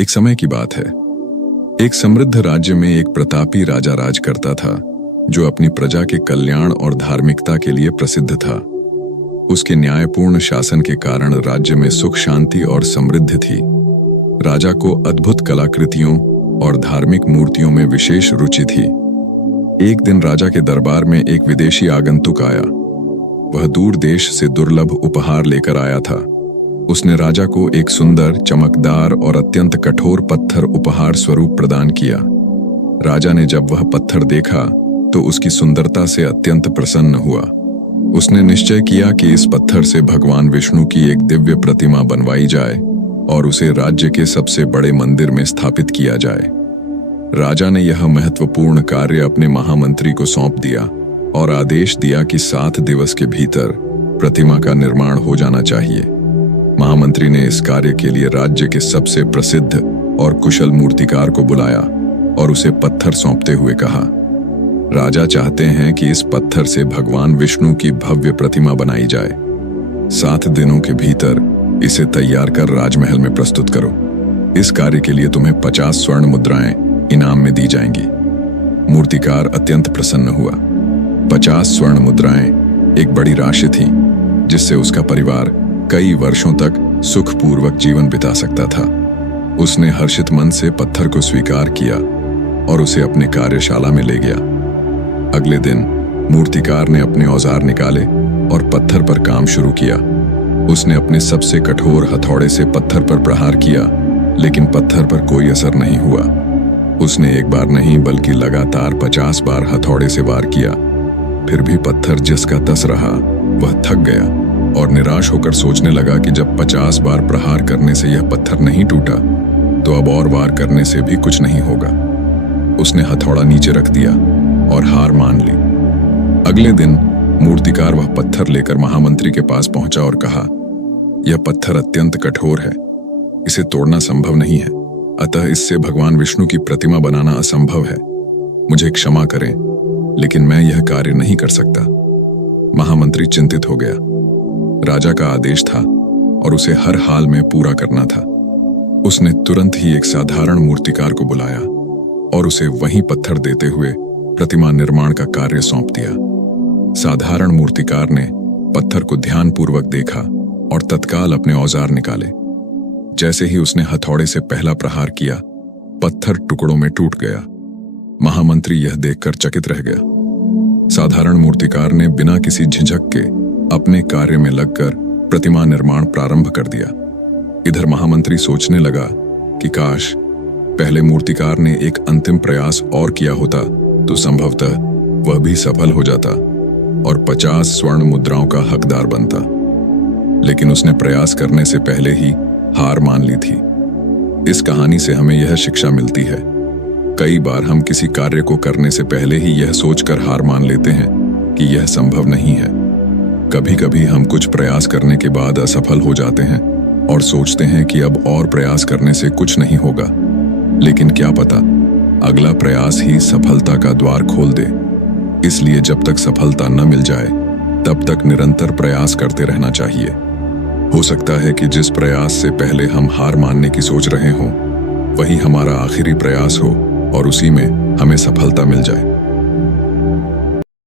एक समय की बात है। एक समृद्ध राज्य में एक प्रतापी राजा राज करता था, जो अपनी प्रजा के कल्याण और धार्मिकता के लिए प्रसिद्ध था। उसके न्यायपूर्ण शासन के कारण राज्य में सुख शांति और समृद्धि थी। राजा को अद्भुत कलाकृतियों और धार्मिक मूर्तियों में विशेष रुचि थी। एक दिन राजा के दरबार में एक विदेशी आगंतुक आया। वह दूर देश से दुर्लभ उपहार लेकर आया था। उसने राजा को एक सुंदर, चमकदार और अत्यंत कठोर पत्थर उपहार स्वरूप प्रदान किया। राजा ने जब वह पत्थर देखा तो उसकी सुंदरता से अत्यंत प्रसन्न हुआ। उसने निश्चय किया कि इस पत्थर से भगवान विष्णु की एक दिव्य प्रतिमा बनवाई जाए और उसे राज्य के सबसे बड़े मंदिर में स्थापित किया जाए। राजा ने यह महत्वपूर्ण कार्य अपने महामंत्री को सौंप दिया और आदेश दिया कि 7 दिवस के भीतर प्रतिमा का निर्माण हो जाना चाहिए। महामंत्री ने इस कार्य के लिए राज्य के सबसे प्रसिद्ध और कुशल मूर्तिकार को बुलाया और उसे पत्थर सौंपते हुए कहा, राजा चाहते हैं कि इस पत्थर से भगवान विष्णु की भव्य प्रतिमा बनाई जाए। 7 दिनों के भीतर इसे तैयार कर राजमहल में प्रस्तुत करो। इस कार्य के लिए तुम्हें 50 स्वर्ण मुद्राएं इनाम में दी जाएंगी। मूर्तिकार अत्यंत प्रसन्न हुआ। 50 स्वर्ण मुद्राएं एक बड़ी राशि थी, जिससे उसका परिवार कई वर्षों तक सुखपूर्वक जीवन बिता सकता था। उसने हर्षित मन से पत्थर को स्वीकार किया और उसे अपने कार्यशाला में ले गया। अगले दिन मूर्तिकार ने अपने औजार निकाले और पत्थर पर काम शुरू किया। उसने अपने सबसे कठोर हथौड़े से पत्थर पर प्रहार किया, लेकिन पत्थर पर कोई असर नहीं हुआ। उसने एक बार नहीं बल्कि लगातार 50 बार हथौड़े से वार किया। फिर भी पत्थर जिसका तस रहा, वह थक गया और निराश होकर सोचने लगा कि जब 50 बार प्रहार करने से यह पत्थर नहीं टूटा, तो अब और वार करने से भी कुछ नहीं होगा। उसने हथौड़ा नीचे रख दिया और हार मान ली। अगले दिन मूर्तिकार वह पत्थर लेकर महामंत्री के पास पहुंचा और कहा, यह पत्थर अत्यंत कठोर है, इसे तोड़ना संभव नहीं है, अतः इससे भगवान विष्णु की प्रतिमा बनाना असंभव है। मुझे क्षमा करें, लेकिन मैं यह कार्य नहीं कर सकता। महामंत्री चिंतित हो गया। राजा का आदेश था और उसे हर हाल में पूरा करना था। उसने तुरंत ही एक साधारण मूर्तिकार को बुलाया और उसे वहीं पत्थर देते हुए प्रतिमा निर्माण का कार्य सौंप दिया। साधारण मूर्तिकार ने पत्थर को ध्यानपूर्वक देखा और तत्काल अपने औजार निकाले। जैसे ही उसने हथौड़े से पहला प्रहार किया, पत्थर टुकड़ों में टूट गया। महामंत्री यह देखकर चकित रह गया। साधारण मूर्तिकार ने बिना किसी झिझक के अपने कार्य में लगकर प्रतिमा निर्माण प्रारंभ कर दिया। इधर महामंत्री सोचने लगा कि काश पहले मूर्तिकार ने एक अंतिम प्रयास और किया होता तो संभवतः वह भी सफल हो जाता और 50 स्वर्ण मुद्राओं का हकदार बनता। लेकिन उसने प्रयास करने से पहले ही हार मान ली थी। इस कहानी से हमें यह शिक्षा मिलती है, कई बार हम किसी कार्य को करने से पहले ही यह सोचकर हार मान लेते हैं कि यह संभव नहीं है। कभी कभी हम कुछ प्रयास करने के बाद असफल हो जाते हैं और सोचते हैं कि अब और प्रयास करने से कुछ नहीं होगा, लेकिन क्या पता अगला प्रयास ही सफलता का द्वार खोल दे। इसलिए जब तक सफलता न मिल जाए, तब तक निरंतर प्रयास करते रहना चाहिए। हो सकता है कि जिस प्रयास से पहले हम हार मानने की सोच रहे हों, वही हमारा आखिरी प्रयास हो और उसी में हमें सफलता मिल जाए।